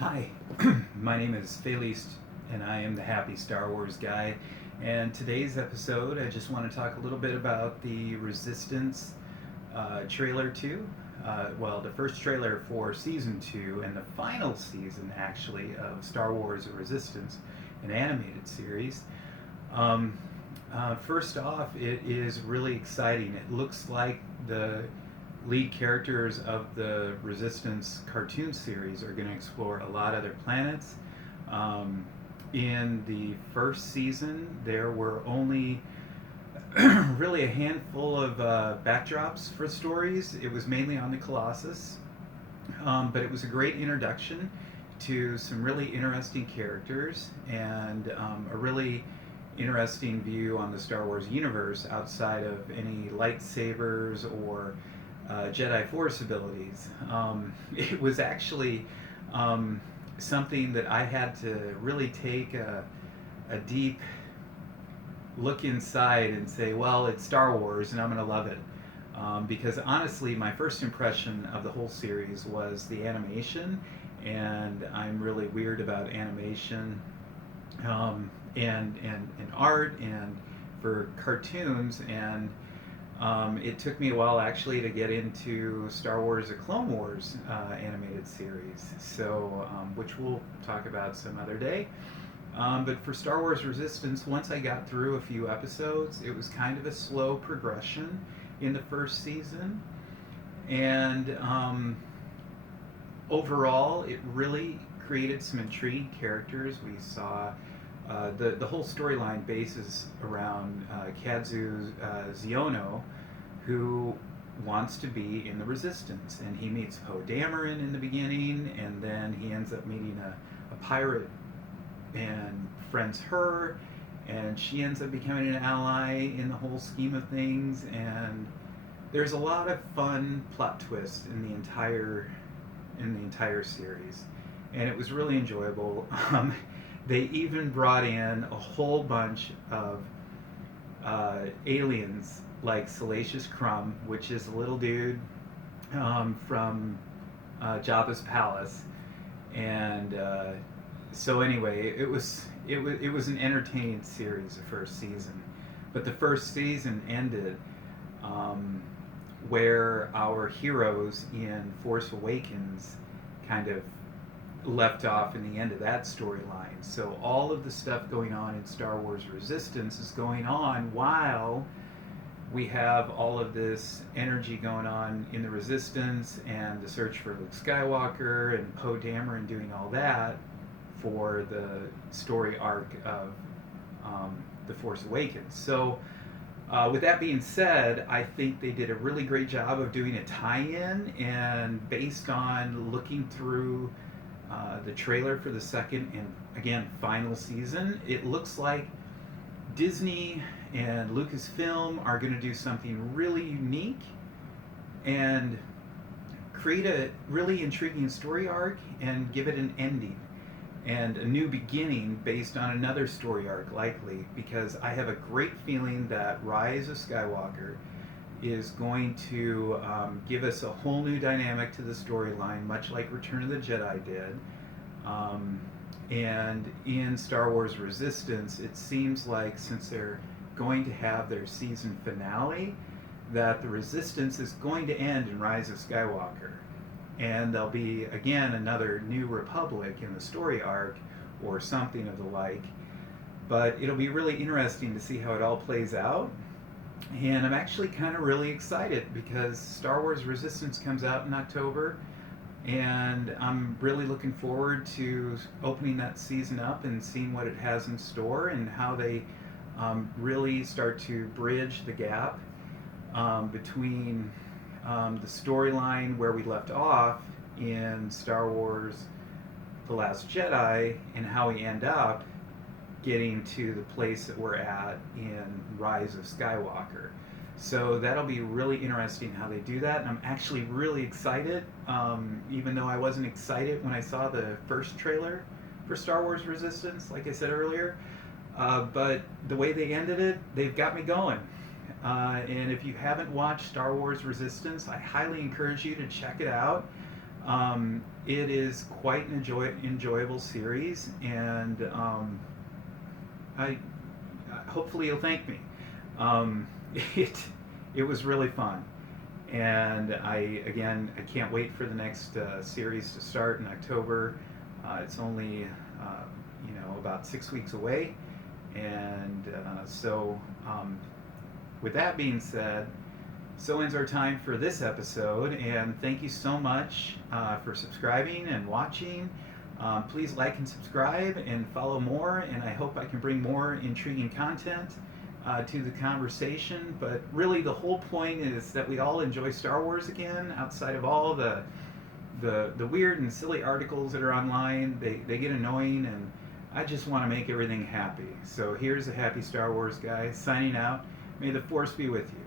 Hi, my name is Felist, and I am the Happy Star Wars Guy. And today's episode, I just want to talk a little bit about the Resistance trailer 2. Well, the first trailer for Season 2 and the final season, actually, of Star Wars Resistance, an animated series. Um, First off, it is really exciting. It looks like the lead characters of the Resistance cartoon series are going to explore a lot of their planets. Um, in the first season, there were only really a handful of backdrops for stories. It was mainly on the Colossus, but it was a great introduction to some really interesting characters and a really interesting view on the Star Wars universe outside of any lightsabers or Jedi Force abilities. It was actually um, something that I had to really take a deep look inside and say, well, it's Star Wars and I'm going to love it. Because honestly, my first impression of the whole series was the animation, and I'm really weird about animation and art and for cartoons. And it took me a while actually to get into Star Wars: The Clone Wars animated series, so which we'll talk about some other day. But for Star Wars Resistance, once I got through a few episodes, it was kind of a slow progression in the first season. And overall, it really created some intriguing characters. We saw the whole storyline bases around Kadzu Ziono, who wants to be in the Resistance. And he meets Poe Dameron in the beginning, and then he ends up meeting a pirate and befriends her, and she ends up becoming an ally in the whole scheme of things. And there's a lot of fun plot twists in the entire series, and it was really enjoyable. They even brought in a whole bunch of aliens like Salacious Crumb, which is a little dude from Jabba's palace, and so anyway, it was an entertaining series the first season, but the first season ended um, where our heroes in Force Awakens kind of left off in the end of that storyline. So all of the stuff going on in Star Wars Resistance is going on while we have all of this energy going on in the Resistance and the search for Luke Skywalker and Poe Dameron doing all that for the story arc of The Force Awakens. So, with that being said, I think they did a really great job of doing a tie-in, and based on looking through the trailer for the second and again final season, it looks like Disney and Lucasfilm are going to do something really unique and create a really intriguing story arc and give it an ending and a new beginning based on another story arc, likely, because I have a great feeling that Rise of Skywalker is going to give us a whole new dynamic to the storyline, much like Return of the Jedi did. Um, and in Star Wars Resistance, it seems like since they're going to have their season finale, that the Resistance is going to end in Rise of Skywalker. And there'll be, again, another New Republic in the story arc or something of the like. But it'll be really interesting to see how it all plays out. And I'm actually kind of really excited because Star Wars Resistance comes out in October, and I'm really looking forward to opening that season up and seeing what it has in store and how they really start to bridge the gap between the storyline where we left off in Star Wars The Last Jedi and how we end up getting to the place that we're at in Rise of Skywalker. So that'll be really interesting how they do that. And I'm actually really excited, even though I wasn't excited when I saw the first trailer for Star Wars Resistance, like I said earlier. But the way they ended it, they've got me going. And if you haven't watched Star Wars Resistance, I highly encourage you to check it out. It is quite an enjoyable series, and I hopefully you'll thank me. Um, it it was really fun, and I can't wait for the next series to start in October. It's only about 6 weeks away, and with that being said, so ends our time for this episode, and thank you so much for subscribing and watching. Please like and subscribe and follow more, and I hope I can bring more intriguing content to the conversation. But really, the whole point is that we all enjoy Star Wars again, outside of all the weird and silly articles that are online. They get annoying, and I just want to make everything happy. So here's a happy Star Wars guy signing out. May the Force be with you.